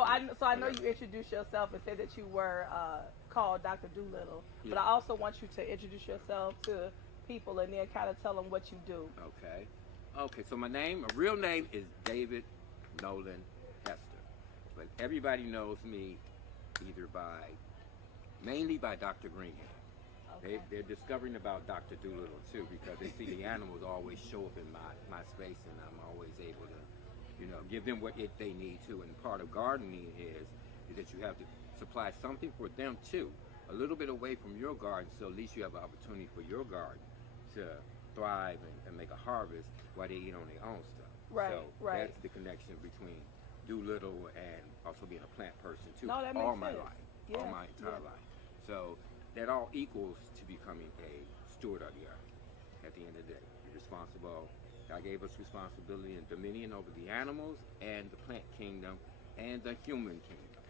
I know you introduced yourself and said that you were called Dr. Doolittle, but I also want you to introduce yourself to people and then kind of tell them what you do. Okay. Okay, so my real name is David Nolan Hester, but everybody knows me either mainly by Dr. Greenhead. Okay. They're discovering about Dr. Doolittle too, because they see the animals always show up in my space, and I'm always able to, give them what they need to. And part of gardening is that you have to supply something for them too, a little bit away from your garden, so at least you have an opportunity for your garden to thrive and make a harvest while they eat on their own stuff. Right, so right. That's the connection between Doolittle and also being a plant person too. No, that makes all my sense. life, Yeah. all my entire life. So that all equals to becoming a steward of the earth. At the end of the day, you're responsible. God gave us responsibility and dominion over the animals and the plant kingdom and the human kingdom.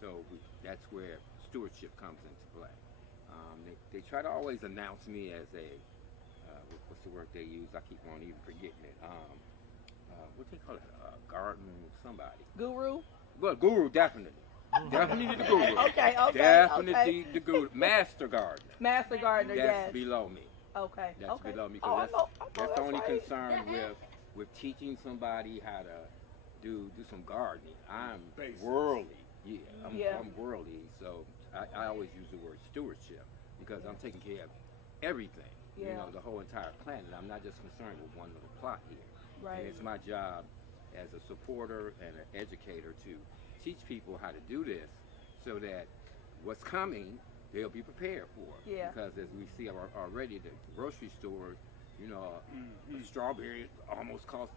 So that's where stewardship comes into play. They try to always announce me as a what's the word they use? I keep on even forgetting it. What they call it? Garden somebody. Guru? Well, guru, definitely. Definitely the guru. Okay. Definitely the guru. Master gardener. Master gardener, That's yes. below me. Okay. That's below me. Oh, That's the only right. concern with teaching somebody how to do some gardening. I'm worldly. I'm worldly. So I always use the word stewardship because I'm taking care of everything. Yeah. The whole entire planet. I'm not just concerned with one little plot here. Right. And it's my job as a supporter and an educator to teach people how to do this so that what's coming, they'll be prepared for. Yeah. Because as we see already, the grocery stores, a strawberry almost costs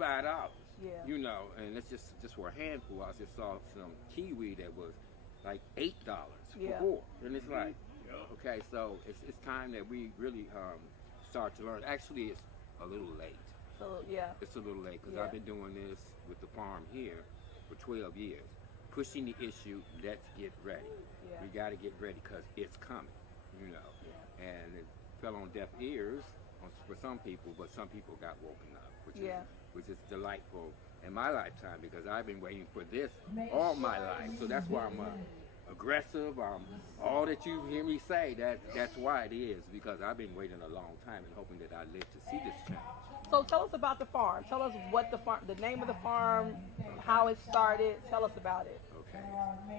$5. Yeah. And it's just for a handful. I just saw some kiwi that was like $8 for 4. And it's like, okay, so it's time that we really start to learn. Actually, it's a little late. So, yeah. It's a little late because I've been doing this with the farm here for 12 years. Pushing the issue, let's get ready. Yeah. We got to get ready because it's coming, Yeah. And it fell on deaf ears for some people, but some people got woken up, which is delightful in my lifetime because I've been waiting for this all my life. So that's why I'm aggressive. All that you hear me say, that's why it is, because I've been waiting a long time and hoping that I live to see this change. So tell us about the farm. Tell us what the name of the farm, how it started. Tell us about it. Okay.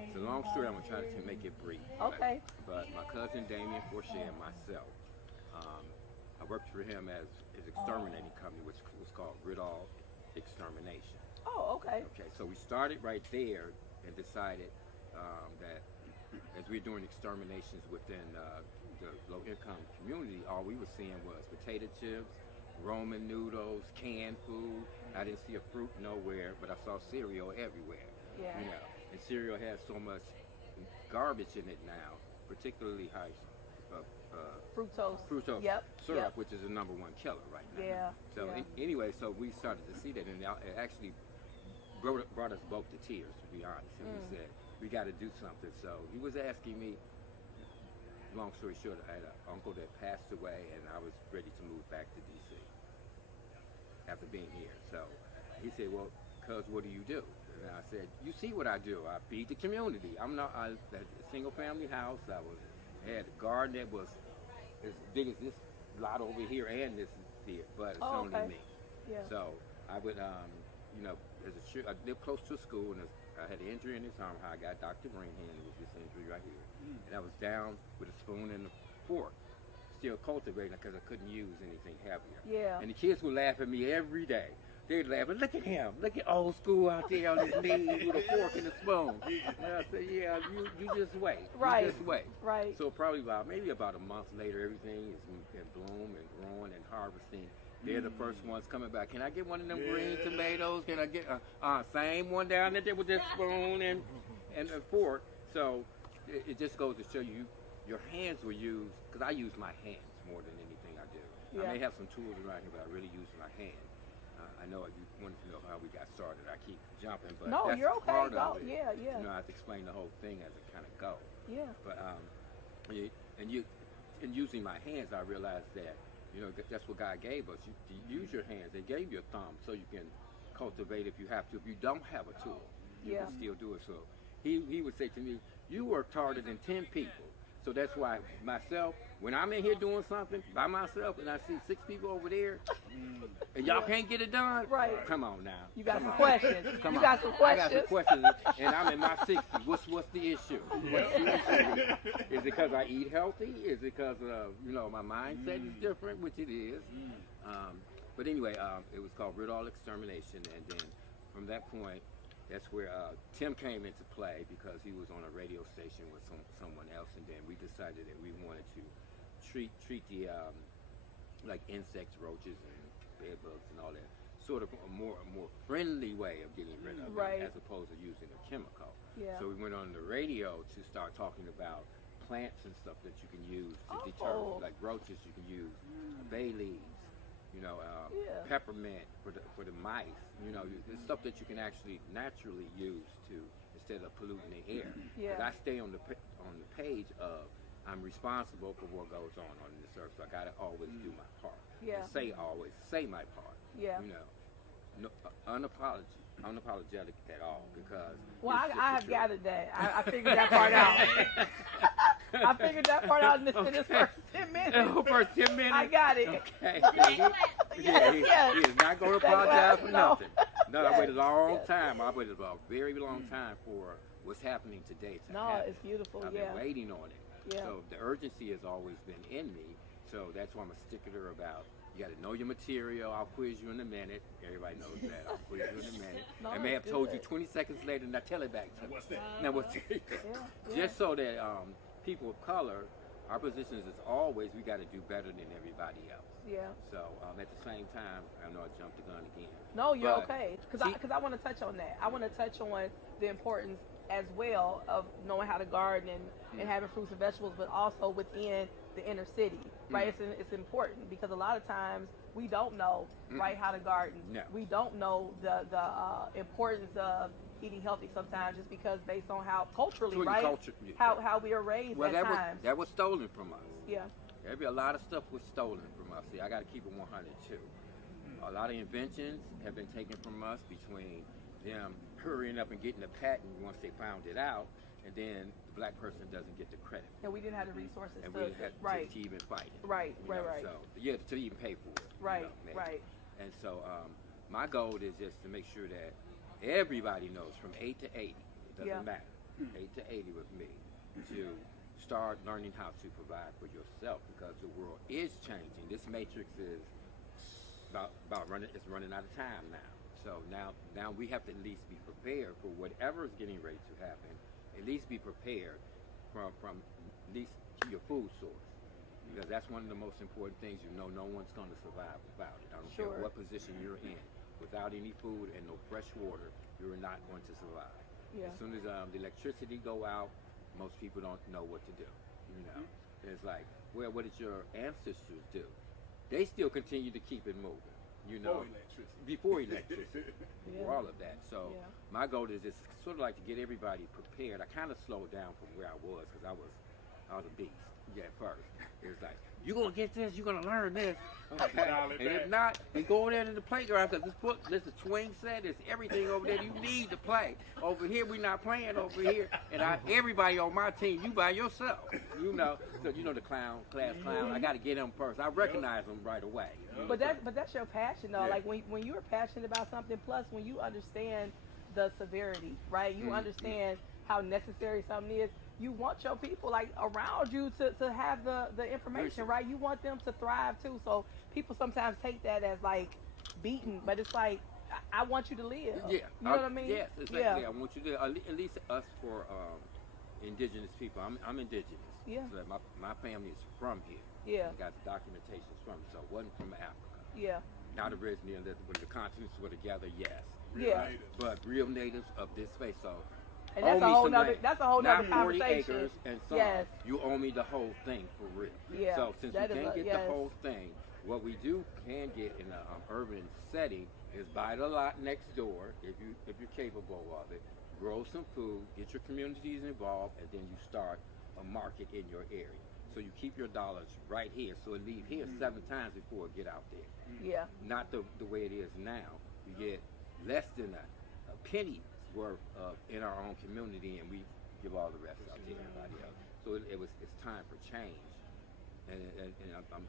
It's a long story. I'm going to try to make it brief. Okay. But my cousin Damien Forshe and myself, I worked for him as his exterminating company, which was called Ridall Extermination. Oh, okay. Okay, so we started right there and decided that as we were doing exterminations within the low-income community, all we were seeing was potato chips, Roman noodles, canned food. I didn't see a fruit nowhere, but I saw cereal everywhere. Yeah. And cereal has so much garbage in it now, particularly high fructose syrup, which is the #1 killer right now. Yeah. So anyway, so we started to see that, and it actually brought us both to tears, to be honest. And we said, we got to do something. So he was asking me, long story short, I had an uncle that passed away, and I was ready to move back to D.C. after being here. So he said, well, cuz, what do you do? And I said, you see what I do. I feed the community. I had a single-family house. I had a garden that was as big as this lot over here and this here, but it's only me. Yeah. So I would, I lived close to a school, and I had an injury in this arm. I got Dr. Greenhead, with this injury right here. And I was down with a spoon and a fork, still cultivating because I couldn't use anything heavier. Yeah. And the kids would laugh at me every day. They'd laugh, look at him, look at old school out there on his knees with a fork and a spoon. And I said, yeah, you just wait. Right. You just wait. Right. So probably maybe about a month later, everything is in bloom and growing and harvesting. They're the first ones coming back. Can I get one of them green tomatoes? Can I get same one down there with this spoon and a fork? So it just goes to show you, your hands were used, because I use my hands more than anything I do. Yeah. I may have some tools around here, but I really use my hands. I know you wanted to know how we got started. I keep jumping, but no, that's you're okay. part of it. Yeah. I have to explain the whole thing as it kind of goes. Yeah. But in using my hands, I realized that that's what God gave us. You use your hands. They gave you a thumb so you can cultivate if you have to. If you don't have a tool, You Yeah. can still do it. So he would say to me, you worked harder than 10 people. So that's why myself, when I'm in here doing something by myself and I see 6 people over there and y'all can't get it done, Right. come on now. You got Come some on. questions. Come You on. got some I questions. got some questions, and I'm in my 60s. What's the issue? What's the issue? Is it because I eat healthy? Is it because my mindset is different, which it is. But anyway, it was called Ridall Extermination, and then from that point, that's where Tim came into play because he was on a radio station with someone else, and then we decided that we wanted to treat the like insects, roaches, and bed bugs and all that sort of a more friendly way of getting rid of Right. it, as opposed to using a chemical. Yeah. So we went on the radio to start talking about plants and stuff that you can use to deter, like roaches. You can use bay leaves, peppermint for the mice. There's stuff that you can actually naturally use to instead of polluting the air. Yeah. 'Cause I stay on the page of I'm responsible for what goes on this earth, so I gotta always do my part. Yeah. And always say my part. Yeah. No, unapologetic at all, because Well, it's I just the have truth. gathered that. I figured that part out. I figured that part out in this first 10 minutes. Oh, first 10 minutes. I got it. Okay. Yes. He is not going to That's apologize why- for no. nothing. No, I waited a long Yes. time. I waited a very long time for what's happening today to No, happen. it's beautiful. I've Yeah. been waiting on it. Yeah. So the urgency has always been in me. So that's why I'm a stickler about. You got to know your material. I'll quiz you in a minute. Everybody knows that. I'll quiz you in a minute. No, I may have it's told you good. 20 seconds later, and I tell it back to you. What's that? Now what's Yeah. Just so that people of color, our position is always we got to do better than everybody else. Yeah. So at the same time, I know I jumped the gun again. No, you're But okay. see- Because I want to touch on that. I want to touch on the importance as well of knowing how to garden and having fruits and vegetables, but also within the inner city, right? It's important because a lot of times we don't know, right, how to garden. No. We don't know the importance of eating healthy sometimes just because based on how culturally, Well, the right, culture, yeah. how we are raised Well, at times. that was stolen from us. Yeah. A lot of stuff was stolen from us. See, I got to keep it 100 too. A lot of inventions have been taken from us between them hurrying up and getting the patent once they found it out, and then the black person doesn't get the credit. And we didn't have the resources And to, we had right, to even fight it. right, you know, right. So, yeah, to even pay for it. Right, maybe. right. And so my goal is just to make sure that everybody knows from 8 to 80, it doesn't Yeah. matter, 8 to 80 with me, to start learning how to provide for yourself, because the world is changing. This matrix is running out of time now. So now we have to at least be prepared for whatever is getting ready to happen. At least be prepared from at least your food source, because that's one of the most important things. No one's going to survive without it. I don't Sure. care what position you're in. Without any food and no fresh water, you're not going to survive. Yeah. As soon as the electricity go out, most people don't know what to do. It's like, well, what did your ancestors do? They still continue to keep it moving. Before electricity, Yeah. before all of that. So Yeah. my goal is just sort of like to get everybody prepared. I kind of slowed down from where I was because I was a beast. Yeah, at first it was like, you're gonna get this, you're gonna learn this, okay? Dial it And if back. not, then go over there to the playground, because there's a swing set, there's everything over there you need to play. Over here, we're not playing over here, and everybody on my team, you by yourself, So the class clown, I got to get him first. I recognize him right away. But that's your passion though. Yeah. Like when you're passionate about something, plus when you understand the severity, right? You understand how necessary something is. You want your people like around you to have the information, right? You want them to thrive too. So people sometimes take that as like beaten, but it's like I want you to live. Yeah. You know what I mean? Yes, exactly. Yeah. I want you to, at least us for indigenous people. I'm indigenous. Yeah. So my family is from here. Yeah. I got the documentation from, so it wasn't from Africa. Yeah. Not originally, when the continents were together, yes. Yeah. But real natives of this space, so And that's owe a me whole some nother land. that's a whole nother Not 40 conversation. acres and some. Yes. You owe me the whole thing for real. Yeah, So since that we is can't get yes. the whole thing, what we can get in an urban setting is buy the lot next door if you're capable of it. Grow some food, get your communities involved, and then you start a market in your area. So you keep your dollars right here, so it leave here 7 times before it get out there. Yeah. Not the way it is now. You get less than a penny worth in our own community, and we give all the rest out to everybody else. So it's time for change, and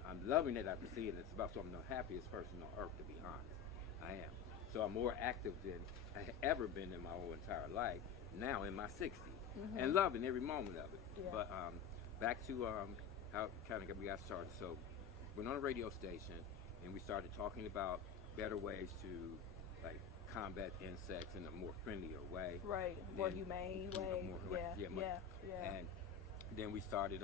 I'm loving it. I can see it. It's about something the happiest person on earth, to be honest. I am. So I'm more active than I have ever been in my whole entire life. Now in my 60s, and loving every moment of it. Yeah. But back to how kind of we got started. So went on a radio station, and we started talking about better ways to like combat insects in a more friendlier way. Right, more humane way. And then we started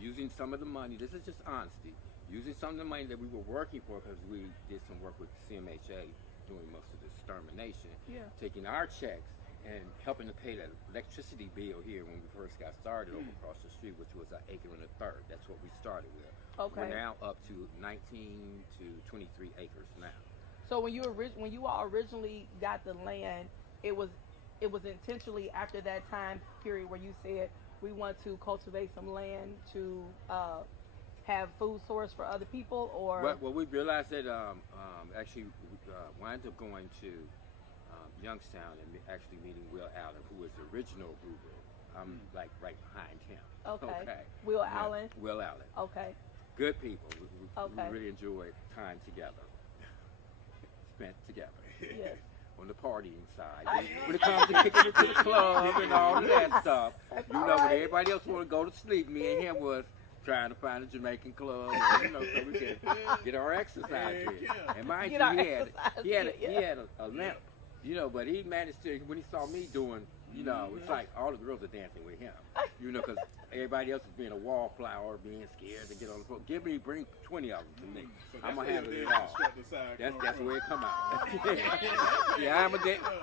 using some of the money. This is just honesty. Using some of the money that we were working for, because we did some work with CMHA doing most of the extermination. Yeah. Taking our checks and helping to pay that electricity bill here when we first got started over across the street, which was an acre and a third. That's what we started with. Okay. We're now up to 19 to 23 acres now. So when you all originally got the land, it was intentionally after that time period where you said we want to cultivate some land to have food source for other people, or? Well, we realized that actually wound up going to Youngstown and actually meeting Will Allen, who was the original guru. I'm like right behind him. Okay. Will Allen? Will Allen. Okay. Good people. We really enjoyed time together. Spent together. Yes. On the partying side. When it comes to kicking it to the club and all of that stuff. When everybody else want to go to sleep, me and him was trying to find a Jamaican club, or, so we could get our exercise in. And mind you, he had a limp, but he managed to, when he saw me doing, it's like all the girls are dancing with him, because everybody else is being a wallflower, being scared to get on the floor. Bring 20 of them to me. So I'm going to handle it all. That's the way it come out. Yeah, I'm a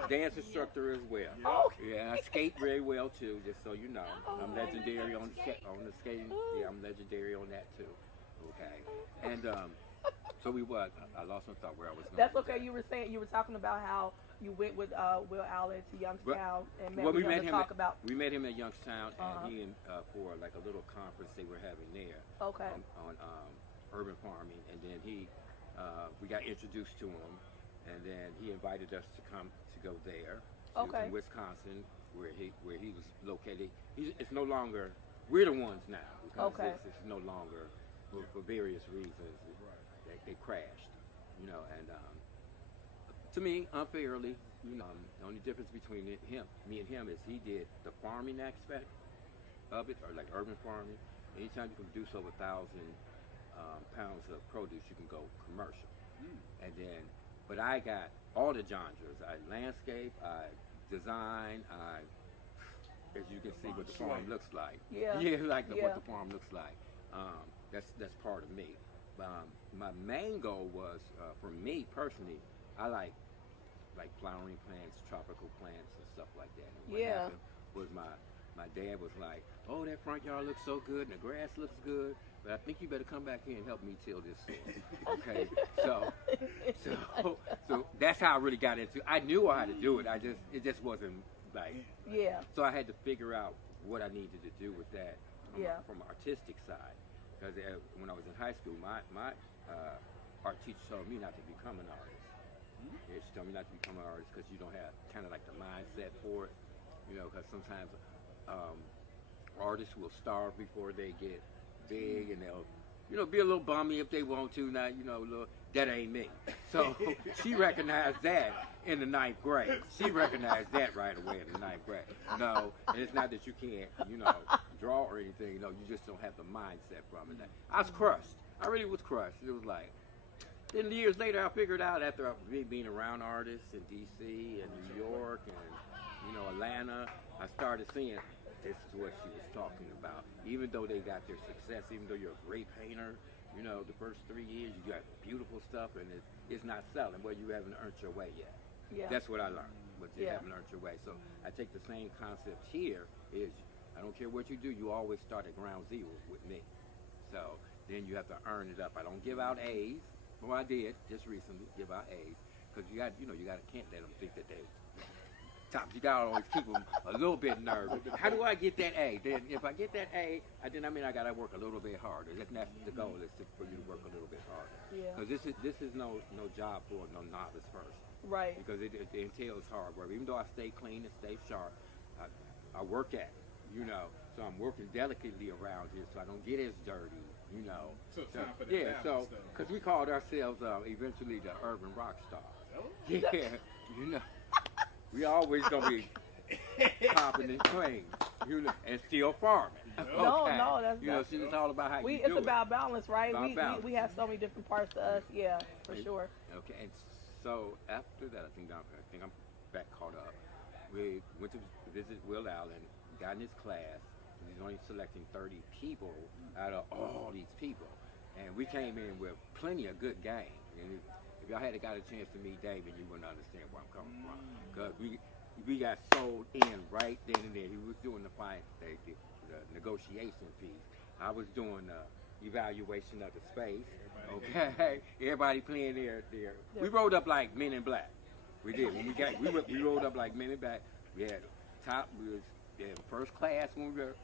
dance instructor as well. Yeah, I skate very well too, just so you know. I'm legendary on the skating. Yeah, I'm legendary on that too. Okay. And so I lost my thought where I was going. That's okay. You were talking about how you went with Will Allen to Youngstown and met him to talk about. We met him at Youngstown, and he for like a little conference they were having there. Okay. On urban farming, and then we got introduced to him, and then he invited us to come to go there. He was in Wisconsin, where he was located. It's no longer. We're the ones now. Because it's no longer for various reasons. It crashed, and. To me, unfairly, the only difference between me and him is he did the farming aspect of it, or like urban farming. Anytime you can produce over 1,000 pounds of produce, you can go commercial. And then, but I got all the genres. I landscape, I design, as you can see what the farm looks like. What the farm looks like. That's part of me. My main goal was, for me personally, I like flowering plants, tropical plants, and stuff like that. And what happened was my dad was like, "Oh, that front yard looks so good, and the grass looks good, but I think you better come back here and help me till this soil." Okay, so that's how I really got into it. I knew how to do it. It just wasn't like. So I had to figure out what I needed to do with that from an artistic side, because when I was in high school, my art teacher told me not to become an artist. Yeah, she told me not to become an artist because you don't have kind of like the mindset for it, because sometimes artists will starve before they get big, and they'll, be a little bummy if they want to. Now, that ain't me. So she recognized that in the 9th grade. She recognized that right away in the 9th grade. No, and it's not that you can't, draw or anything. You just don't have the mindset from it. I was crushed. I really was crushed. It was like. Then years later, I figured out after being around artists in D.C. and New York and, Atlanta, I started seeing this is what she was talking about. Even though they got their success, even though you're a great painter, the first 3 years you got beautiful stuff and it's not selling. Well, you haven't earned your way yet. Yeah. That's what I learned, but you haven't earned your way. So I take the same concept here is I don't care what you do, you always start at ground zero with me. So then you have to earn it up. I don't give out A's. Well, I did just recently give out A's because you can't let them think that they tops. You gotta always keep them a little bit nervous. How do I get that A? Then if I get that A, I gotta work a little bit harder. That's the goal is for you to work a little bit harder. Because this is no job for no novice person. Right. Because it entails hard work. Even though I stay clean and stay sharp, I work at it, you know. So I'm working delicately around here so I don't get as dirty, you know. So time for the yeah, balance, so, though. because we called ourselves eventually the urban rock stars. Oh. Yeah, you know. We always going to be popping and clean, you know, and still farming. No, Okay. no, that's You know, see, it's all about how you do it's about balance, right? About balance. We have so many different parts to us. Yeah, for sure. Okay, and so after that, I think I'm back caught up. We went to visit Will Allen, got in his class. He's only selecting 30 people out of all these people, and we came in with plenty of good game. And if y'all had got a chance to meet David, you wouldn't understand where I'm coming from, because we got sold in right then and there. He was doing the negotiation piece. I was doing the evaluation of the space. Okay, everybody playing their. We rolled up like Men in Black. We did. When we rolled up like Men in Black. We had we had first class when we were.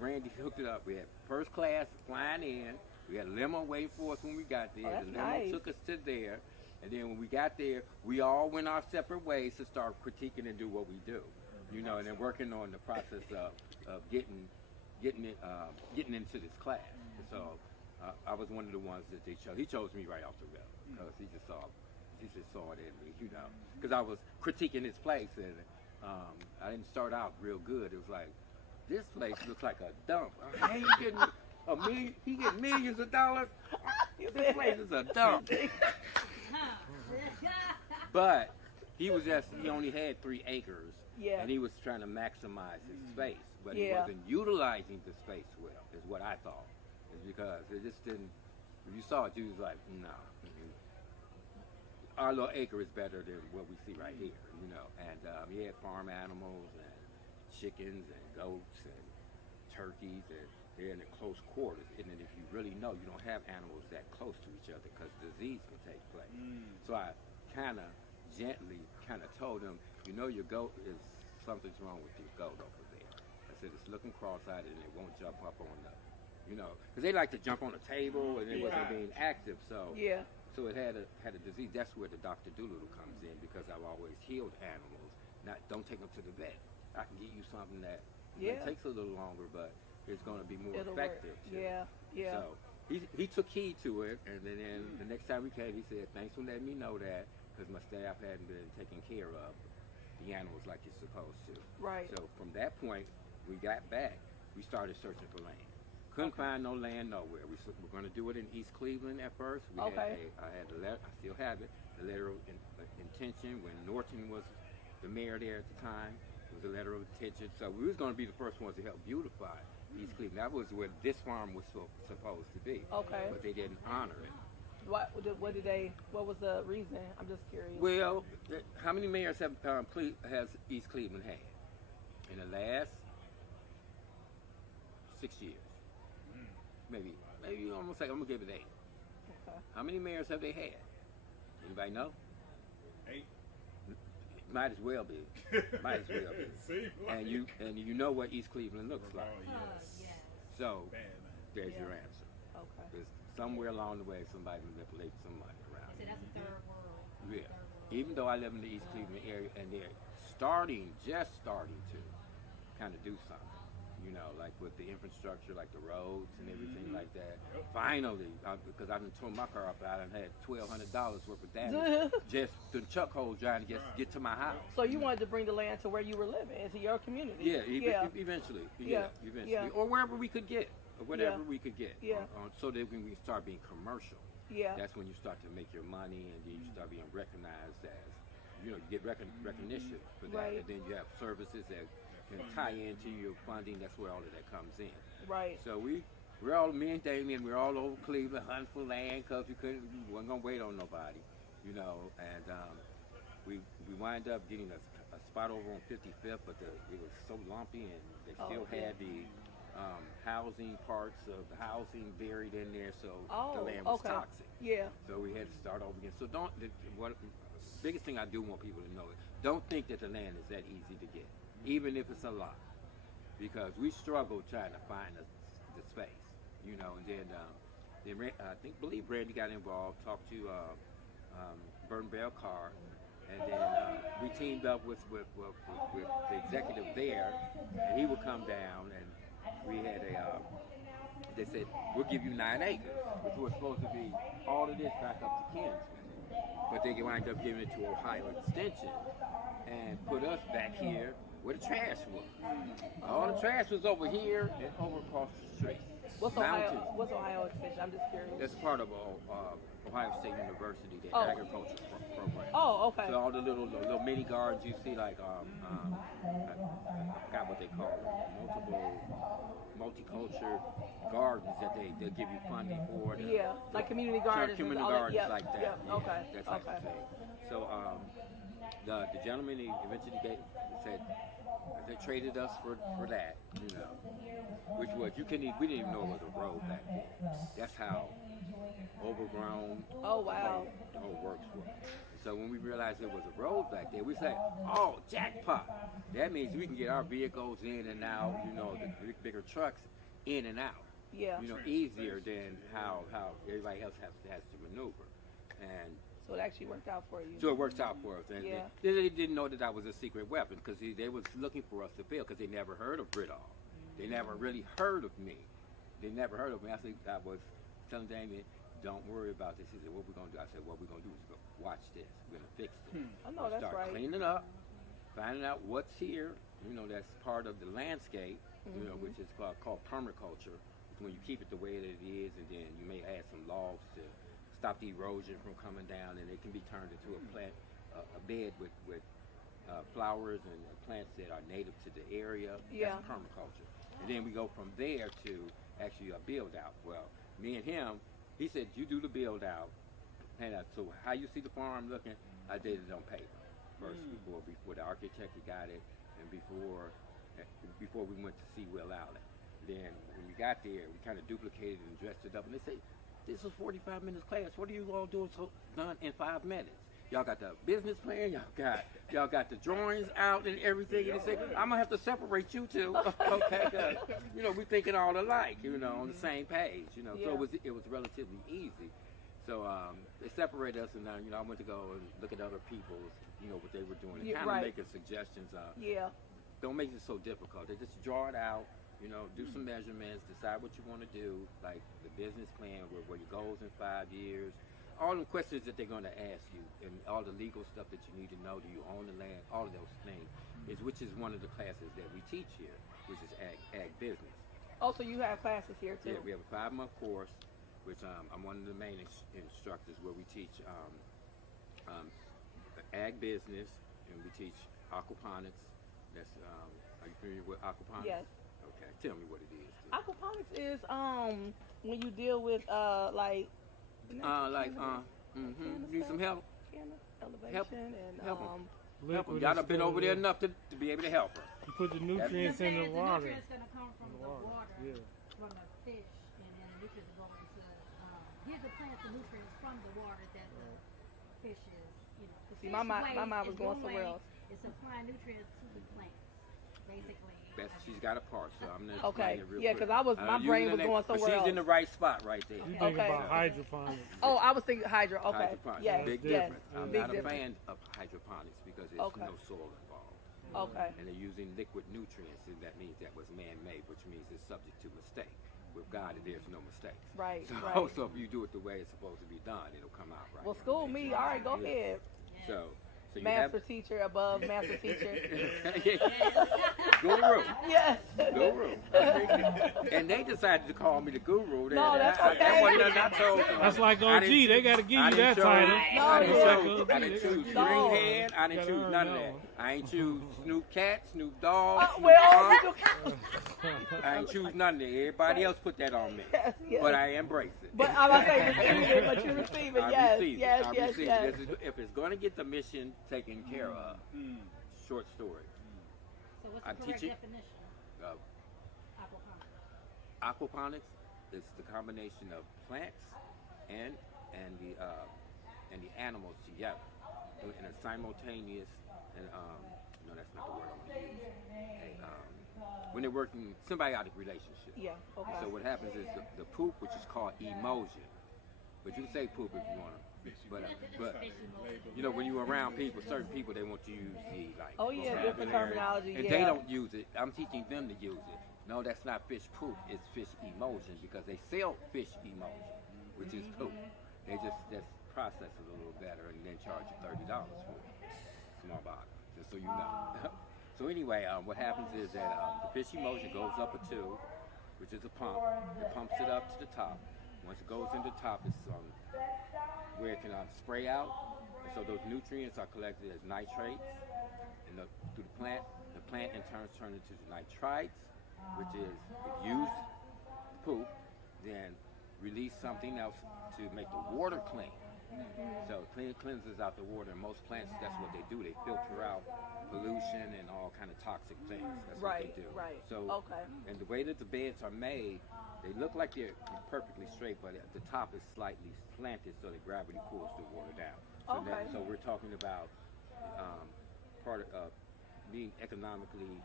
Randy hooked it up. We had first class flying in. We had a limo waiting for us when we got there. Oh, the limo took us to there, and then when we got there, we all went our separate ways to start critiquing and do what we do. You know, and then working on the process of getting into this class. So I was one of the ones that they chose. He chose me right off the rip because he just saw it in me, you know. Because I was critiquing his place, and I didn't start out real good. It was like, this place looks like a dump. Hey, he getting millions of dollars. This place is a dump. But he only had 3 acres. Yeah. And he was trying to maximize his space, but he Yeah. wasn't utilizing the space well, is what I thought. It's because it just didn't, when you saw it, you was like, no. Our little acre is better than what we see right here, you know. And he had farm animals and chickens and goats and turkeys, and they're in close quarters. And then if you really know, you don't have animals that close to each other because disease can take place. So I kind of gently told him, you know, your goat is, something's wrong with your goat over there. I said, it's looking cross-eyed and it won't jump up on the, you know, because they like to jump on the table and it wasn't being active. So so it had a disease. That's where the Dr. Doolittle comes in, because I've always healed animals. Don't take them to the vet. I can give you something that it takes a little longer, but it's going to be more effective. Too. So he took heed to it, and then the next time we came, he said, thanks for letting me know that, because my staff hadn't been taking care of the animals like you're supposed to. Right. So from that point, we got back. We started searching for land. Couldn't find no land nowhere. We were going to do it in East Cleveland at first. I had the letter. I still have it. The letter of intention when Norton was the mayor there at the time. It was a letter of intention. So we was going to be the first ones to help beautify East Cleveland. That was where this farm was supposed to be. Okay. But they didn't honor it. What was the reason? I'm just curious. Well, how many mayors has East Cleveland had in the last 6 years? Maybe almost like, I'm gonna give it 8. Okay. How many mayors have they had? Anybody know? 8. Might as well be. And you know what East Cleveland looks like. Yes. So there's your answer. Okay. There's somewhere along the way somebody manipulated some money around. So that's a third world. Yeah. Even though I live in the East Cleveland area, and they're just starting to kind of do something. You know, like with the infrastructure, like the roads and everything like that. Finally, because I done tore my car up, I done had $1,200 worth of damage just the chuck hole trying to get to my house. So you wanted to bring the land to where you were living, into your community? Eventually. Eventually. Or wherever we could get, or whatever we could get. So that when we start being commercial, that's when you start to make your money, and then you start being recognized as, you know, you get recognition for that. And then you have services that can tie into your funding. That's where all of that comes in. Right. So we're all, me and Damien, we're all over Cleveland hunting for land because we wasn't gonna wait on nobody, you know. And we wind up getting a spot over on 55th, but it was so lumpy, and they still had the housing parts of the housing buried in there, so the land was toxic. Yeah. So we had to start over again. So biggest thing I do want people to know is, don't think that the land is that easy to get, even if it's a lot, because we struggle trying to find the space, you know. And then I believe Randy got involved, talked to Burton Bell Carr, And then we teamed up with the executive there, and he would come down, and we had they said, we'll give you 9 acres, which was supposed to be all of this back up to Kinsman. But they wind up giving it to Ohio Extension and put us back here where the trash was. All the trash was over here and over across the street. What's Ohio Extension? I'm just curious. That's part of Ohio State University, the agriculture program. Oh, okay. So all the little mini gardens you see, like I forgot what they call it, multicultural gardens that they give you funding for. Like community gardens. Community gardens like that. Yep. Yeah, Okay. that type of thing. So the gentleman he eventually said they traded us for that, which was we didn't even know it was a road back then. That's how overgrown the whole works were. So when we realized it was a road back there, we said, "Oh, jackpot! That means we can get our vehicles in and out, the bigger trucks in and out, easier than how everybody else has to maneuver." And so it actually worked out for you. So it worked out for us. And they didn't know that was a secret weapon because they was looking for us to fail because they never heard of Britall. They never really heard of me. They never heard of me. I was telling Damien, don't worry about this. He said, what we're going to do? I said, what we're going to do is go watch this. We're going to fix this. I know that's Start right. cleaning up, finding out what's here. That's part of the landscape, which is called permaculture. It's when you keep it the way that it is, and then you may add some logs to stop the erosion from coming down, and it can be turned into a bed with flowers and plants that are native to the area. That's permaculture. And then we go from there to actually a build out. Well, me and him, he said, you do the build out. And so how you see the farm looking, I did it on paper first before the architect got it, and before we went to see Will Allen. Then when we got there, we kind of duplicated and dressed it up, and they say, this is 45 minutes class. What are you all doing done in 5 minutes? Y'all got the business plan. Y'all got the drawings out and everything. And they say, I'm gonna have to separate you two. Okay, we thinking all alike. On the same page. So it was relatively easy. So they separated us, and I went to go and look at other people's, what they were doing, and kind of making suggestions. Don't make it so difficult. They just draw it out. Do some measurements, decide what you want to do, like the business plan, where your goals in 5 years, all the questions that they're going to ask you, and all the legal stuff that you need to know. Do you own the land? All of those things, which is one of the classes that we teach here, which is ag business. Oh, so you have classes here too? Yeah, we have a 5-month course, which I'm one of the main instructors, where we teach ag business, and we teach aquaponics. That's are you familiar with aquaponics? Yes. Okay, tell me what it is. Aquaponics is when you deal with need some help. Elevation and help them. Y'all done been over there enough to be able to help her. You put the nutrients in the water. The nutrients gonna come from the water, from the fish, and then the nutrients are going to give the plants the nutrients from the water that the fish is. See, my mind was going somewhere else. It's supplying nutrients to the plants, basically. She's got a part, so I'm gonna explain it real quick. Because my brain was going somewhere else. She's in the right spot right there. You thinking about hydroponics. Oh, I was thinking hydro. Okay. Hydroponics. Yes. Big Yes. difference. I'm Big not a difference. fan of hydroponics because there's no soil involved. Okay. And they're using liquid nutrients, and that means that was man-made, which means it's subject to mistake. With God, there's no mistakes. Right. So if you do it the way it's supposed to be done, it'll come out right. Well, school me. All right, go ahead. So you master teacher above master teacher. Guru. Yes. Guru. And they decided to call me the guru. No, that's okay. That wasn't nothing I told them. That's like OG. They got to give you that title. I didn't choose Greenhead. I didn't choose none of that. I ain't choose Snoop Cat, Snoop Dogg, Snoop Dogg. I ain't choose none of that. Everybody else put that on me. Yes. But I embrace it. But I'm going to say receive it, but you receive it. I Yes. receive it. If it's going to get the mission taken care of, short story. So what's the correct definition of aquaponics? Aquaponics is the combination of plants and the animals together in a simultaneous and no, that's not the word I'm going to use. When they're working symbiotic relationship. Yeah. Okay. So what happens is the poop, which is called emulsion, but you can say poop if you want to but you know, when you're around people, certain people, they want to use the like. Oh yeah, different vocabulary, terminology. and yeah. they don't use it. I'm teaching them to use it. No, that's not fish poop. It's fish emulsion because they sell fish emulsion, which is poop. They just process it a little better and then charge you $30 for it. Small bottle, just so you know. So anyway, what happens is that the fish emulsion goes up a tube, which is a pump. It pumps it up to the top. Once it goes into the top, it's where it can spray out. And so those nutrients are collected as nitrates through the plant. The plant in turn turns into nitrites, which is used poop, then release something else to make the water clean. So cleanses out the water. And most plants, that's what they do. They filter out pollution and all kind of toxic things. That's what they do. Right. So, and the way that the beds are made, they look like they're perfectly straight, but at the top is slightly slanted so that gravity pulls the water down. So, so we're talking about part of being economically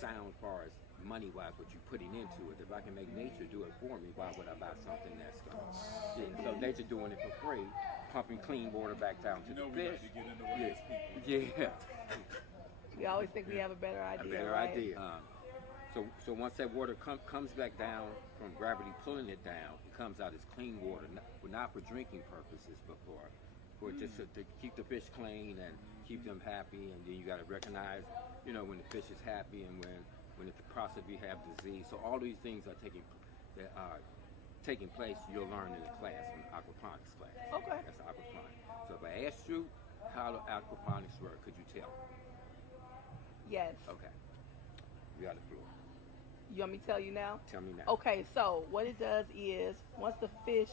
sound as far as money-wise, what you're putting into it. If I can make nature do it for me, why would I buy something that's so nature doing it for free, pumping clean water back down to the fish. Yeah. We always think we have a better idea. A better idea. So once that water comes back down from gravity pulling it down, it comes out as clean water, not for drinking purposes, but for just to keep the fish clean and keep them happy. And then you got to recognize, you know, when the fish is happy and when it's possibly have disease. So all these things are taking place. You'll learn in the class, in the aquaponics class. Okay. That's the aquaponics. So if I asked you how the aquaponics work, could you tell? Yes. Okay. You got the floor. You want me to tell you now? Tell me now. Okay, so what it does is once the fish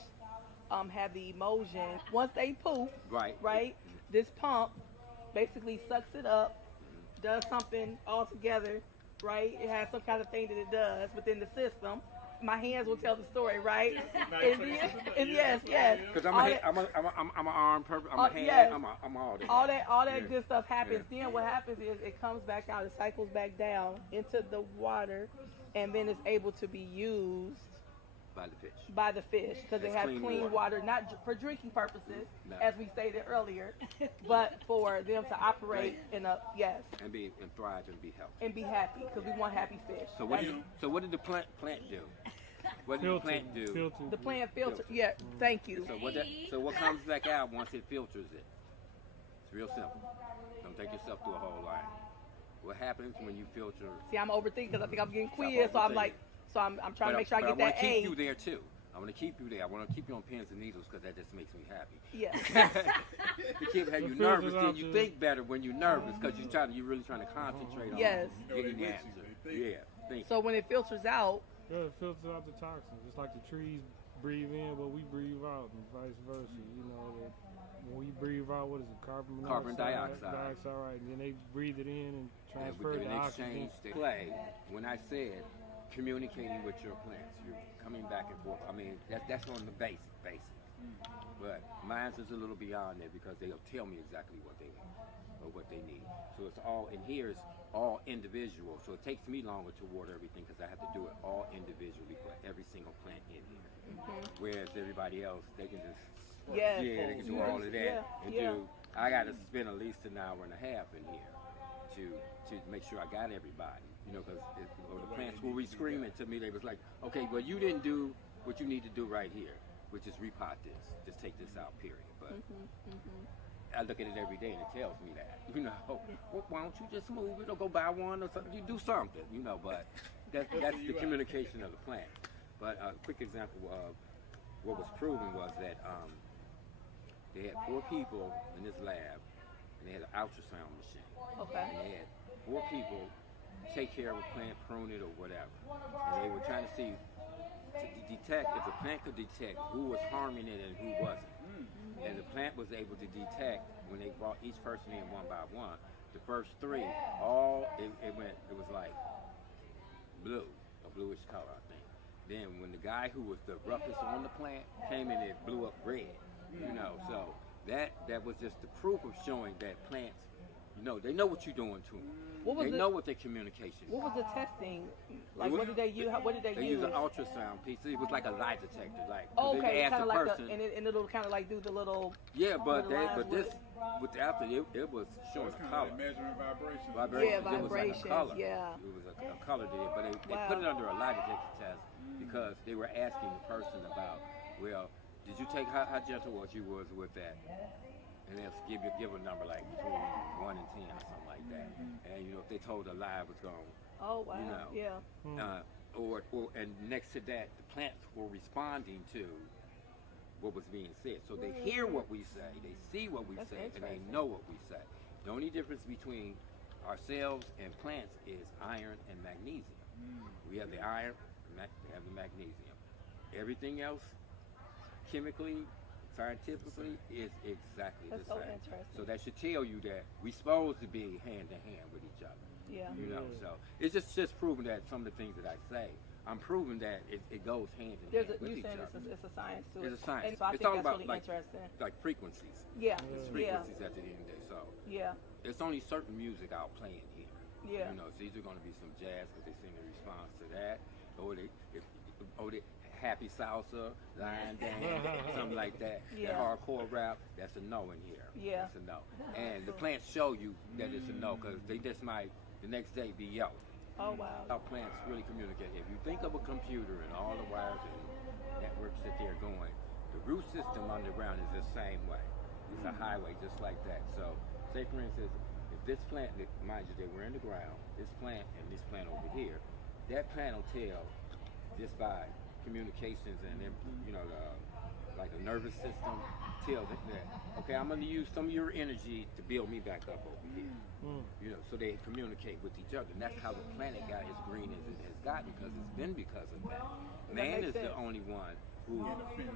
have the emulsion, once they poop, right, this pump basically sucks it up, does something altogether, right? It has some kind of thing that it does within the system. My hands will tell the story, right? Yes. Because I'm an arm, I'm a hand, yes. I'm all that. All that good stuff happens. Then what happens is it comes back out, it cycles back down into the water, and then it's able to be used by the fish because they have clean water, not for drinking purposes, as we stated earlier, but for them to operate in a and thrive and be healthy and be happy because we want happy fish. So what did the plant do? What did the plant do? Filter. The plant filter. Yeah, thank you. So what comes back out once it filters it? It's real simple. Don't take yourself through a whole line. What happens when you filter? See, I'm overthinking because I think I'm getting quizzed, so I'm like. So I'm trying to make sure I get that A. I want to keep you there too. I want to keep you there. I want to keep you on pins and needles because that just makes me happy. Yeah. To keep you nervous, then you think better when you're nervous because you're really trying to concentrate on getting the answer. Yeah. So when it filters out. Yeah, it filters out the toxins. It's like the trees breathe in, but we breathe out, and vice versa. You know, when we breathe out, what is it? Carbon dioxide. Right? And then they breathe it in and transfer the oxygen. When I said communicating with your plants, you're coming back and forth. I mean, that's on the basics. But mine is a little beyond that because they'll tell me exactly what they want or what they need. So it's all, and here is all individual. So it takes me longer to water everything because I have to do it all individually for every single plant in here. Whereas everybody else, they can just they can do all of that. I got to spend at least an hour and a half in here to make sure I got everybody. You know, because the plants will be screaming to me. They was like, okay, well, you didn't do what you need to do right here, which is repot this. Just take this out, period. But I look at it every day and it tells me that. You know, well, why don't you just move it or go buy one or something? You do something, you know, but that's the communication of the plant. But a quick example of what was proven was that they had 4 people in this lab and they had an ultrasound machine. Okay. And they had 4 people take care of a plant, prune it or whatever. And they were trying to see, to detect, if the plant could detect who was harming it and who wasn't. And the plant was able to detect when they brought each person in one by one. The first 3, it was like blue, a bluish color, I think. Then when the guy who was the roughest on the plant came in, it blew up red. You know, so that was just the proof of showing that plants You know, they know what you're doing to them. They know what their communication is. What was the testing? Like, what did they use? What did they use? They used an ultrasound piece. It was like a lie detector. Like, okay, they asked kind of the like person. and it'll kind of like do the little. Yeah, but this. With the after it was showing a color. Like measuring vibrations. Yeah, vibrations. It was like a color. Yeah. It was a color there, but they put it under a lie detector test because they were asking the person about, well, did you take how gentle was you was with that? And they'll give a number like between 1 and 10 or something like that. And you know, if they told a lie, it was gone. Oh wow. You know, yeah. And next to that, the plants were responding to what was being said. So they hear what we say, they see what we say, and they know what we say. The only difference between ourselves and plants is iron and magnesium. We have the iron, we have the magnesium. Everything else, chemically, scientifically, is exactly the same. Interesting. So that should tell you that we're supposed to be hand to hand with each other. Yeah. You know, so it's just proving that some of the things that I say, I'm proving that it goes hand in hand with each other. It's a science to it. It's a science. And so I It's think all that's about really interesting. like frequencies. Yeah. It's frequencies at the end of the day. So Yeah. it's only certain music out playing here. Yeah. You know, it's either going to be some jazz because they sing in response to that, or they happy salsa, line dance, something like that. Yeah. That hardcore rap, that's a no in here. Yeah. That's a no. And the plants show you that it's a no because they just might the next day be yo. Oh wow. How plants really communicate. If you think of a computer and all the wires and networks that they're going, the root system underground is the same way. It's a highway just like that. So, say for instance, if this plant, mind you, they were in the ground, this plant and this plant over here, that plant will tell just by communications and you know, like the nervous system, tell that okay, I'm going to use some of your energy to build me back up over here. You know, so they communicate with each other, and that's how the planet got as green as it has gotten because it's been because of that. Man is the only one who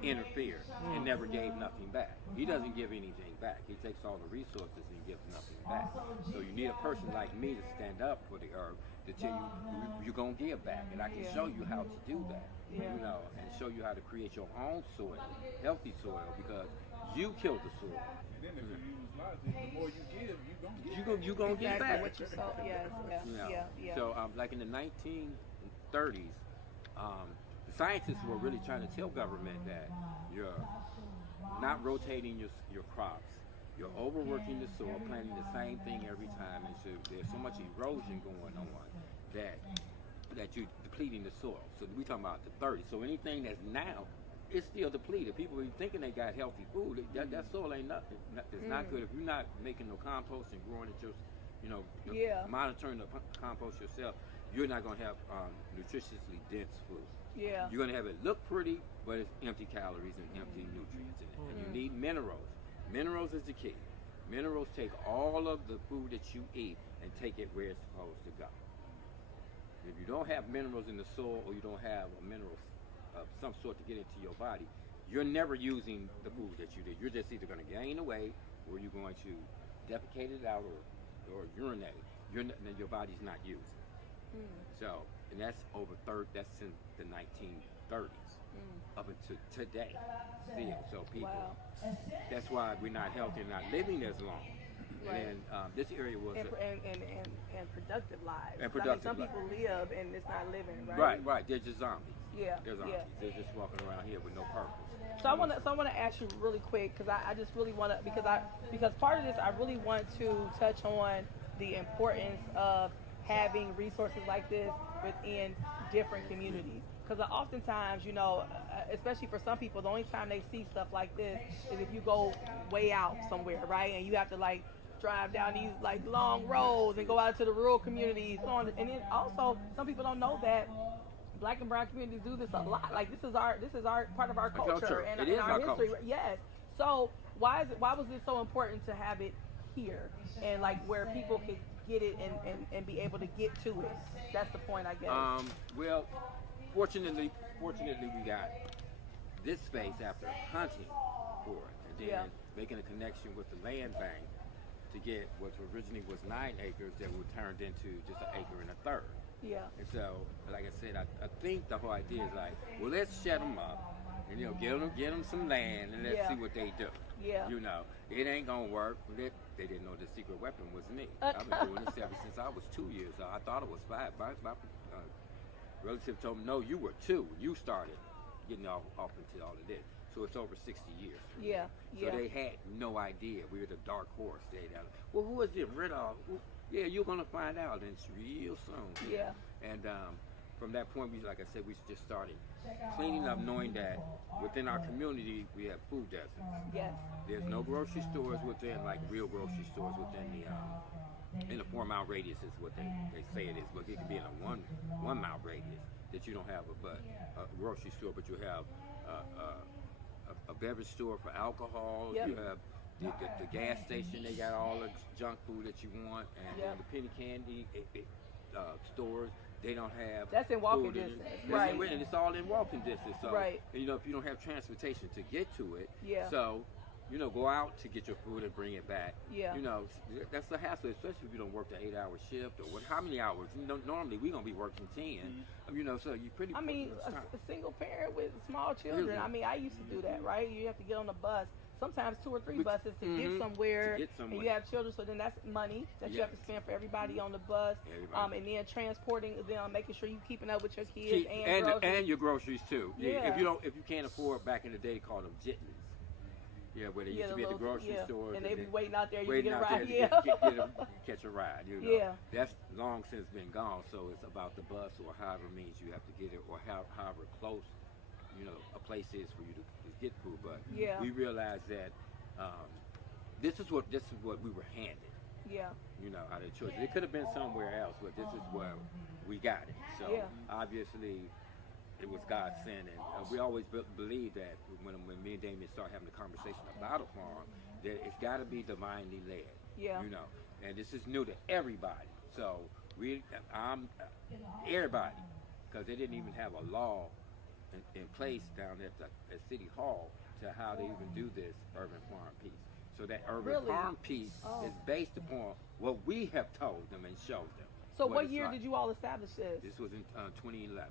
interfered and never gave nothing back. He doesn't give anything back. He takes all the resources and gives nothing back. So you need a person like me to stand up for the earth to tell you you're gonna give back, and I can show you how to do that. You know, and show you how to create your own soil, healthy soil, because you killed the soil. And then if you use logic, the more you give, you're gonna get back. What you saw, yes, You know? yeah. So, like in the 1930s, the scientists were really trying to tell government that you're not rotating your crops, you're overworking the soil, planting the same thing every time, and so there's so much erosion going on that you're depleting the soil. So we're talking about the 30s. So anything that's now, it's still depleted. People be thinking they got healthy food. That soil ain't nothing. It's not good if you're not making no compost and growing it monitoring the compost yourself. You're not gonna have nutritiously dense food. Yeah. You're gonna have it look pretty, but it's empty calories and empty nutrients in it. And you need minerals. Minerals is the key. Minerals take all of the food that you eat and take it where it's supposed to go. If you don't have minerals in the soil, or you don't have a mineral of some sort to get into your body, you're never using the food that you did. You're just either going to gain weight, or you're going to defecate it out, or urinate. Your body's not using. So, and that's that's in the 1930s up until today. Still, so people. That's why we're not healthy and not living as long. Right. And this area was and productive lives. And productive some people live and it's not living, right? Right. They're just zombies. Yeah. They're zombies. They're just walking around here with no purpose. So I want to ask you really quick because I just really want to because part of this I really want to touch on the importance of having resources like this within different communities. Because oftentimes, you know, especially for some people, the only time they see stuff like this is if you go way out somewhere, right? And you have to like drive down these like long roads and go out to the rural communities. And then also, some people don't know that Black and brown communities do this a lot. Like this is our part of our culture and our history. Culture. Yes. So why was it so important to have it here and like where people could get it and be able to get to it? That's the point, I guess. Well, fortunately we got this space after hunting for it, and then making a connection with the land bank to get what originally was 9 acres that were turned into just 1 1/3 acres. Yeah. And so, like I said, I think the whole idea is like, well, let's shut them up and get them some land, and let's see what they do. Yeah. It ain't gonna work. They didn't know the secret weapon was me. I've been doing this ever since I was 2 years old. I thought it was 5. My relative told me, no, you were 2. You started getting off into all of this. So it's over 60 years. Yeah. So they had no idea. We were the dark horse. Well, who is it? Ridolph? Yeah, you're gonna find out, and it's real soon. Yeah. And from that point, like I said, we just started cleaning up, knowing that within our community we have food deserts. Yes. There's no grocery stores within, like real grocery stores within in a 4-mile radius is what they say it is, but it can be in a 1 mile radius that you don't have a grocery store, but you have a beverage store for alcohol. Yep. You have the gas station. They got all the junk food that you want, and the penny candy stores. They don't have. That's in walking food distance, right? right? And it's all in walking distance. So, right. And, if you don't have transportation to get to it, so go out to get your food and bring it back. Yeah. That's the hassle, especially if you don't work the 8-hour shift or how many hours. Normally we're gonna be working 10. So you pretty. I mean, a single parent with small children. I mean, I used to do that, right? You have to get on a bus. Sometimes 2 or 3 buses to get somewhere. And you have children, so then that's money that you have to spend for everybody on the bus. And then transporting them, making sure you're keeping up with your kids and your groceries too. Yeah. If you can't afford, back in the day, called them jitneys. Yeah, where they used to be at the grocery stores. And they be waiting out there, you waiting get a out ride. There to catch a ride. Yeah. That's long since been gone. So it's about the bus or however means you have to get it, or however close a place is for you to get food. But we realized that this is what we were handed. Yeah. Out of choice. It could have been somewhere else, but this is where we got it. So obviously it was God sent, and we always believe that when me and Damien start having a conversation about a farm, that it's got to be divinely led. Yeah. And this is new to everybody. So everybody, because they didn't even have a law in place down at City Hall to how they even do this urban farm piece. So that urban farm piece is based upon what we have told them and showed them. So what year did you all establish this? This was in 2011.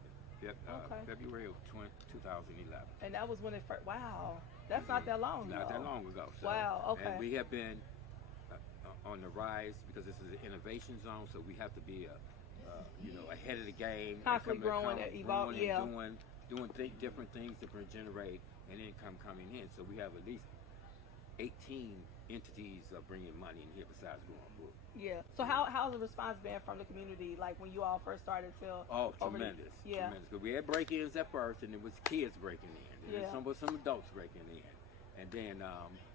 February of 2011. And that was when it first, wow, that's not that long ago. Not that long ago. So, wow, okay. And we have been on the rise because this is an innovation zone, so we have to be ahead of the game. Constantly growing and evolving, doing different things to generate an income coming in. So we have at least 18 entities bringing money in here besides growing food. Yeah. So how's the response been from the community, like when you all first started till? Oh, tremendous. Tremendous. Because we had break-ins at first, and it was kids breaking in. And some adults breaking in. And then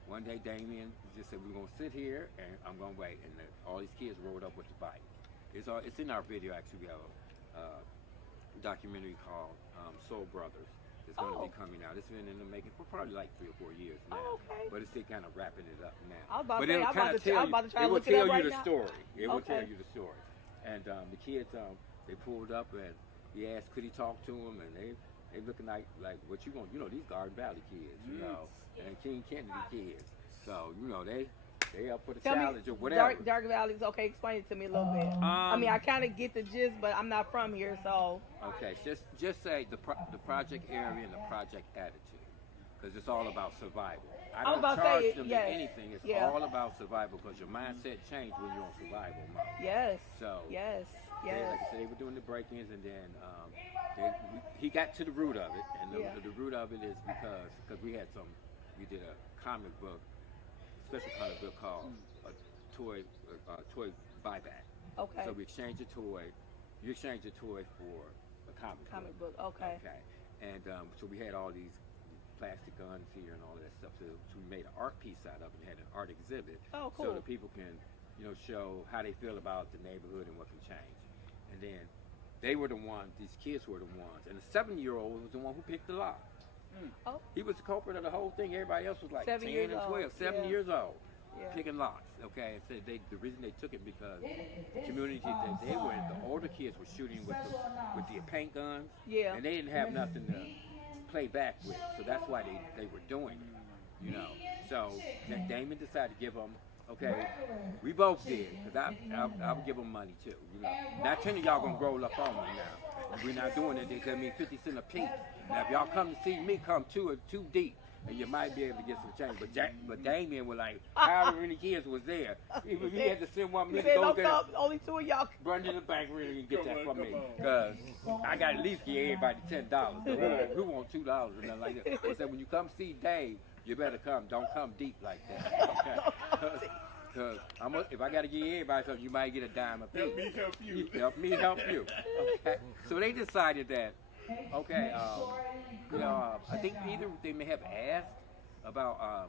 one day Damien just said, we're going to sit here, and I'm going to wait. And all these kids rolled up with the bike. It's in our video, actually. We have a documentary called Soul Brothers. It's going to be coming out. It's been in the making for probably like 3 or 4 years now. Oh, okay. But it's still kind of wrapping it up now. I was about but to say, I'm about to try to look it up right now. It will tell you the story. And the kids, they pulled up and he asked, could he talk to them? And they looking like what you want? These Garden Valley kids, and King Kennedy kids. So they up for the challenge or whatever. Dark Valley's okay. Explain it to me a little bit. I mean, I kind of get the gist, but I'm not from here, so. Okay, just say the project area and the project attitude, because it's all about survival. I don't charge them anything. It's all about survival, because your mindset changes when you're on survival mode. Yes. So yes. Like I said, they were doing the break-ins, and then he got to the root of it, and the root of it is because we did a comic book. Special kind of book called a toy buyback. Okay. So we exchange a toy. You exchange a toy for a comic book. Okay. Okay. And so we had all these plastic guns here and all of that stuff. So we made an art piece out of it and had an art exhibit. Oh, cool. So that people can, show how they feel about the neighborhood and what can change. And then they were the ones. These kids were the ones. And the 7-year-old was the one who picked the lock. Oh. He was the culprit of the whole thing. Everybody else was like 7 10 years and 12, old. 7 years old, picking locks. Okay, and so the reason they took it because the community that they were in, the older kids were shooting with the paint guns, and they didn't have nothing to play back with, so that's why they were doing it. So then Damien decided to give them okay, we both did, because I would give them money too, you know. Not 10 of y'all gonna roll up on me now. We're not doing it, because I mean 50 cents a piece. Now if y'all come to see me, come two deep, and you might be able to get some change. But Damien was like, however many kids was there, he had to send one me to go there. Only 2 of y'all. Run to the bank really and get that for me, because I got to at least give everybody $10. Who want $2 or nothing like that? I said, when you come see Dave, you better come. Don't come deep like that. Okay? Because if I got to give everybody something, you might get a dime a piece. Help me help you. Help me help you. Okay? So they decided that, okay, you know, I think either they may have asked about,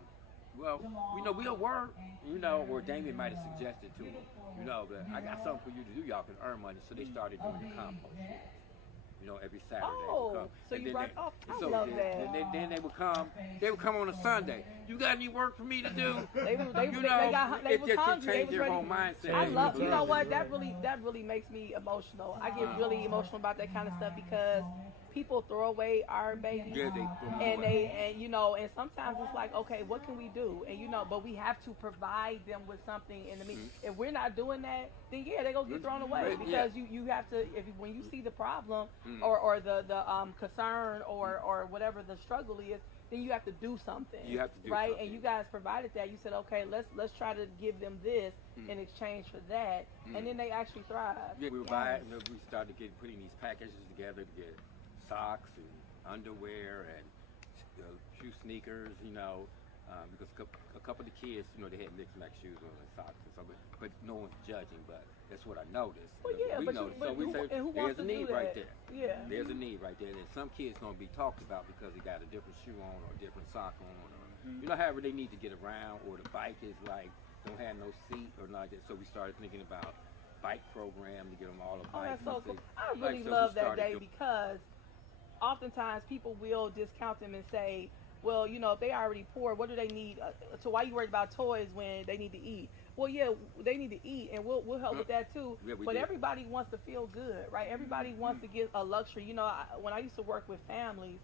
well, you know, we'll work, you know, or Damien might have suggested to them, you know, that I got something for you to do, y'all can earn money. So they started doing the compost, you know, every Saturday. Oh, so you brought off. I love that. Then they would come on a Sunday. You got any work for me to do? They was hungry. They was their ready. whole mindset. I love. You know what? That really makes me emotional. I get really emotional about that kind of stuff because people throw away our babies, and you know, and sometimes it's like, okay, what can we do? And you know, but we have to provide them with something. And if we're not doing that, then yeah, they're gonna get thrown away because you have to. When you see the problem or the concern or whatever the struggle is, then you have to do something. You have to do right, something. and you guys provided that. You said, okay, let's try to give them this in exchange for that, and then they actually thrive. Yeah, we started putting these packages together to get socks and underwear and shoe sneakers, you know, because a couple of the kids, you know, they had mixed match shoes on and socks and something, but no one's judging. But that's what I noticed. Well, yeah, we noticed. So we say there's a need right there. Yeah, there's a need right there. And some kids gonna be talked about because they got a different shoe on or a different sock on, or you know, however they need to get around, or the bike is like don't have no seat or not that. So we started thinking about bike program to get them all a bike. That's so cool. I really love that day because oftentimes people will discount them and say, well, you know, if they already poor, what do they need? So why are you worried about toys when they need to eat? Well, yeah, they need to eat, and we'll help with that too. Yeah, but everybody wants to feel good, right? Everybody wants to get a luxury. You know, when I used to work with families,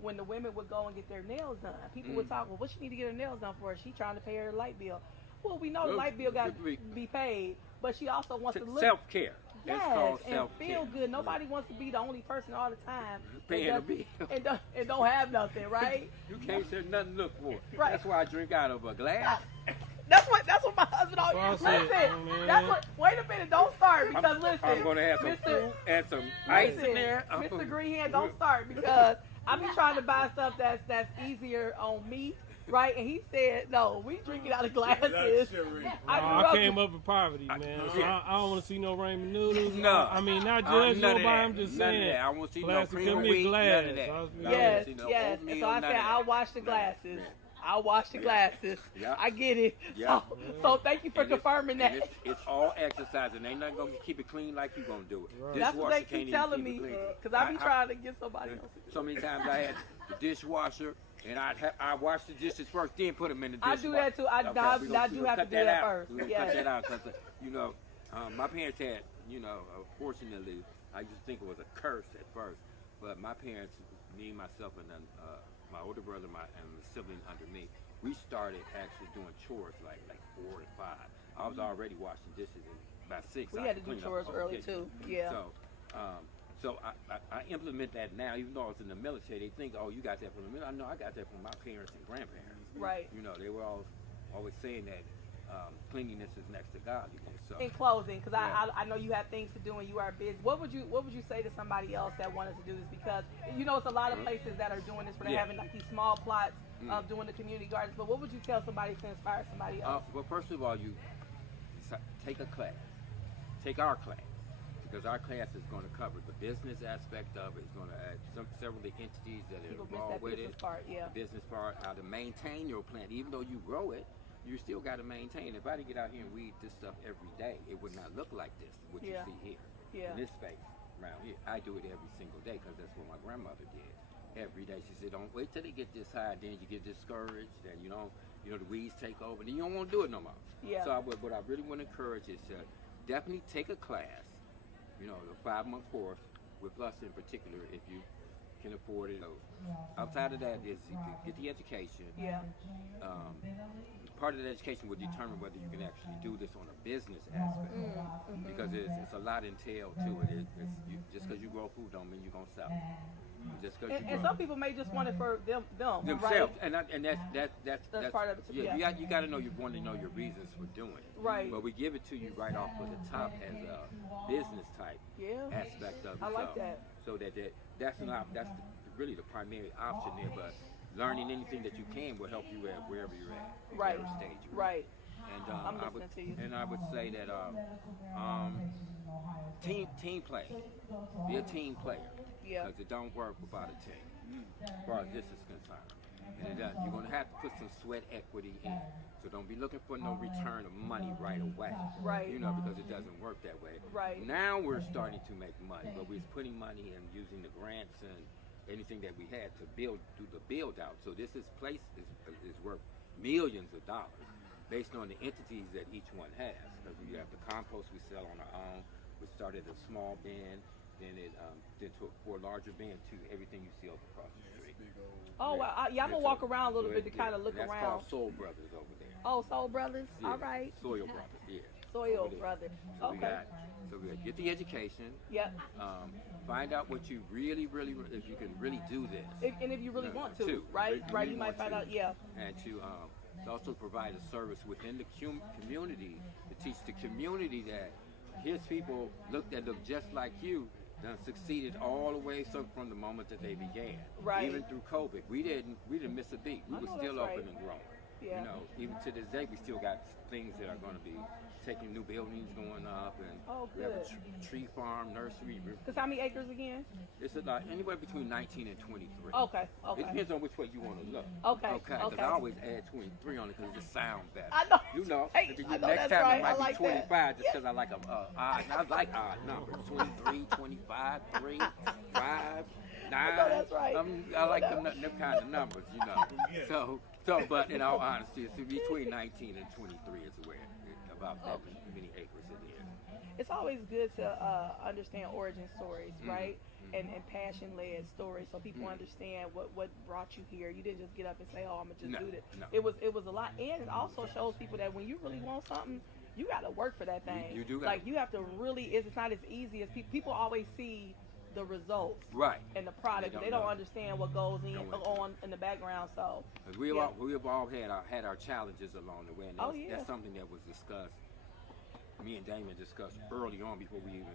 when the women would go and get their nails done, people would talk, well, what she need to get her nails done for? She trying to pay her light bill. Well, we know the light bill got to be paid, but she also wants to look. Self-care. Yes, and feel good. Nobody wants to be the only person all the time paying a bill and don't have nothing, right? You can't say nothing to look for. Right. That's why I drink out of a glass. That's what my husband always listen. Wait a minute, don't start because listen. I'm gonna have some food and some ice in there. Mr. Greenhand, don't start because I be trying to buy stuff that's easier on me. Right, and he said, "No, we drink it out of glasses." I came up in poverty, man. So I don't want to see no ramen noodles. No, I mean not judge nobody. I'm just saying. I want to see plastic no cream glass. None of that. Yes. And so I said, "I'll wash the glasses." I'll wash the glasses. Yeah. I get it. Yeah. So thank you for confirming that. It's all exercise, and they not gonna keep it clean like you gonna do it. Right. That's what they keep telling me, because I be trying to get somebody else to do it. So many times I had the dishwasher, and I wash the dishes first, then put them in the dishwasher. I do that too. I do have to do that first. We're gonna cut that out because, you know, my parents had, you know, fortunately, I used to think it was a curse at first, but my parents, me, myself, and then my older brother, and the sibling under me, we started actually doing chores like 4 to 5. I was already washing dishes, and by 6 we had to do chores early too. Yeah. So I implement that now, even though I was in the military. They think, oh, you got that from the military. I know I got that from my parents and grandparents. Right. You know, they were always saying that cleanliness is next to godliness. So, in closing, because I know you have things to do and you are busy. What would you say to somebody else that wanted to do this? Because you know it's a lot of places that are doing this where they're having like these small plots of doing the community gardens. But what would you tell somebody to inspire somebody else? Well, first of all, you take a class. Take our class. Because our class is going to cover the business aspect of it. It's going to add several of the entities that are involved with it. The business part, how to maintain your plant. Even though you grow it, you still got to maintain. If I didn't get out here and weed this stuff every day, it would not look like this, what you see here. In this space around here. I do it every single day because that's what my grandmother did. Every day she said, don't wait till they get this high, then you get discouraged, and you know, the weeds take over, then you don't want to do it no more. So what I really want to encourage is to definitely take a class. You know, the 5-month course with us in particular, if you can afford it. Outside of that is you get the education. part of the education will determine whether you can actually do this on a business aspect, because it's a lot entailed to it. Just because you grow food don't mean you're gonna sell it. Just and some people may just want it for themselves, right? And that's part of it too. Yeah, you got to know, you want to know your reasons for doing it, right? But we give it to you right off of the top as a business type aspect of it. I like that. So that's really the primary option there. But learning anything that you can will help you at wherever you're at, right? Whatever stage you're right. And I'm listening to you. And I would say that team play. Be a team player. Yeah. Because it don't work without a team, as far as this is concerned. And you're going to have to put some sweat equity in. So don't be looking for no return of money right away. Right. You know, because it doesn't work that way. Right. Now we're starting to make money, but we're putting money in using the grants and anything that we had to do the build out. So this place is worth millions of dollars based on the entities that each one has. Because we have the compost we sell on our own. We started a small bin. Then it for a larger band to everything you see over across the street. Oh, wow. I'm going to walk around a little bit to kind of look that's around. That's called Soul Brothers over there. Oh, Soul Brothers? Yeah. All right. Soil Brothers, yeah. Soil Brothers. So okay. we got get the education. Yep. Find out what you really, if you can really do this. And if you really want to, right? Right, you might find out, And to also provide a service within the community to teach the community that here's people look just like you, done succeeded all the way from the moment that they began. Right. Even through COVID, we didn't miss a beat. We were still open and growing. Yeah. You know, even to this day, we still got things that are going to be taking new buildings going up, and we have a tree farm, nursery. Because how many acres again? It's anywhere between 19 and 23. Okay. It depends on which way you want to look. Okay. Because I always add 23 on it because it just sounds better. I know. You know. Hey, Next I know time right. it might like be 25 that. just because I like I like odd numbers. 23, 25, 3, 5, 9. I know that's right. I like them kind of numbers, you know. So, but in all honesty, it's between 19 and 23 is where about that many acres it is. It's always good to understand origin stories, right? And passion-led stories, so people understand what brought you here. You didn't just get up and say, "Oh, I'm gonna just do this." No. It was a lot, and it also shows people that when you really want something, you got to work for that thing. You do. Like you have to really. It's not as easy as people always see the results, right, and the product. They don't understand what goes on in the background. So we've all had our challenges along the way, and that's something that was discussed. Me and Damien discussed early on before we even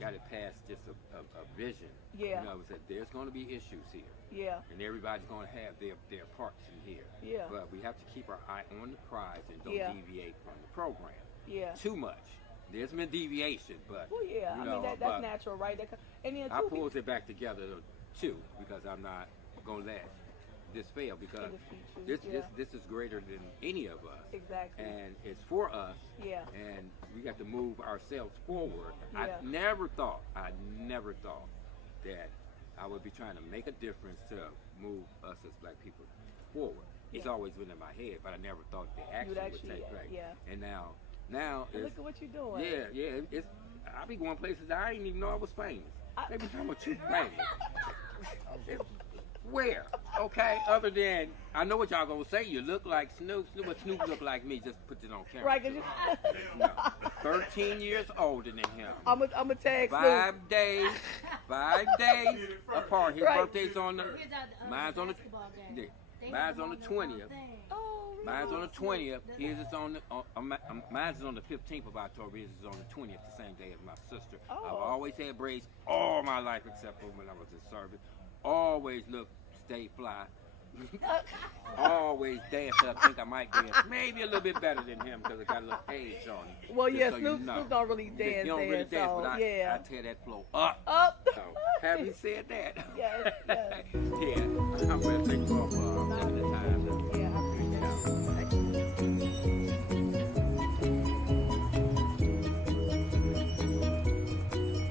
got it past just a vision. Yeah. You know, it said there's going to be issues here. Yeah. And everybody's going to have their parts in here. Yeah. But we have to keep our eye on the prize and don't deviate from the program. Yeah. Too much. There's been deviation, but well, yeah. I mean that's natural, right? And then I pulls it back together too because I'm not going to let this fail because this is greater than any of us. Exactly. And it's for us. Yeah. And we have to move ourselves forward. Yeah. I never thought that I would be trying to make a difference to move us as black people forward. Yeah. It's always been in my head, but I never thought the action would take place. Yeah. And now look at what you're doing. Yeah. I be going places that I didn't even know I was famous. They be talking about you famous. Where? Okay, other than, I know what y'all gonna say, you look like Snoop, but Snoop look like me, just put it on camera. Right, cause no, 13 years older than him. I'm a tag Snoop. 5 days apart. His birthday's on mine's on the 20th. Oh, really? Mine's on the 20th. His is on mine's on the 15th of October. His is on the 20th, the same day as my sister. Oh. I've always had braids all my life except for when I was in service. Always stay fly. Always dance. I think I might dance maybe a little bit better than him because I got a little age on him. Well, yeah, so Snoop don't really dance. He don't really dance, but I tear that flow up. Up. So, having said that, yes. yeah, I'm going to take